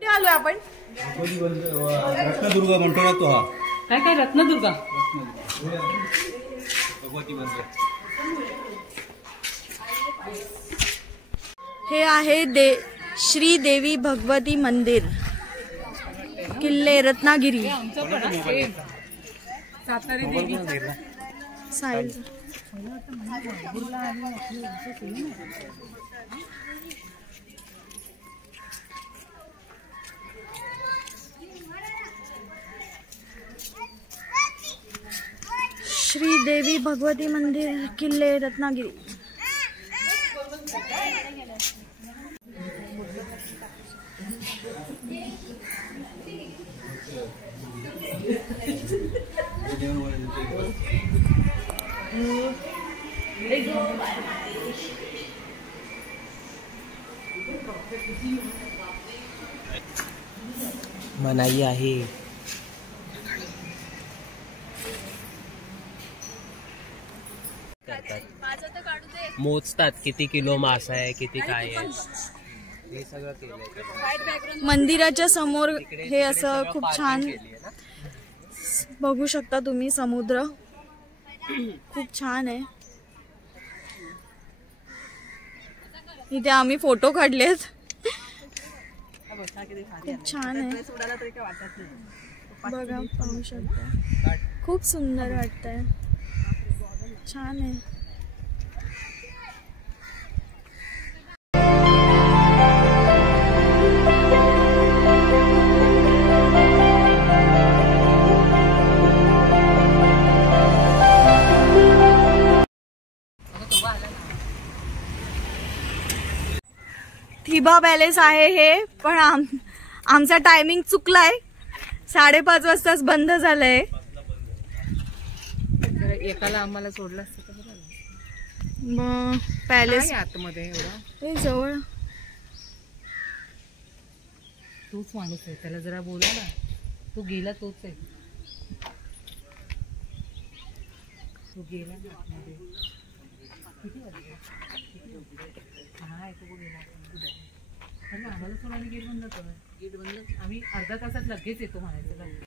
आलोय आपण रत्नदुर्ग म्हणतो ना तो हा काय काय रत्नदुर्गा भगवती मंदिर हे आहे श्री देवी भगवती मंदिर किल्ले रत्नागिरी सातारी देवी साहिल श्री देवी भगवती मंदिर किल्ले रत्नागिरी मनाई आहे मोजतात किती किलो मासा आहे किती काय आहे हे सगळं केलंय मंदिराच्या समोर हे असं खूप छान बघू शकता तुम्ही समुद्र खूप छान आहे इथे आम्ही फोटो काढलेत खूप छान आहे बघा पाहू शकता खूप सुंदर वाटतंय छान आहे थिबा पॅलेस आहे हे पण आमचा टायमिंग चुकलाय 5:30 वाजताच बंद झालंय एकाला आम्हाला सोडलं असतं तर बरं झालं. मग पॅलेस आतमध्ये एवढं हे जवळ तोच माणूस आहे त्याला जरा बोला ना तो गेला तोच आहे तो गेला ना आतमध्ये किती वाजले हा तो गेला आम्हाला सोडायला गेट बंद आम्ही अर्धा तासात लगेच येतो म्हणायचं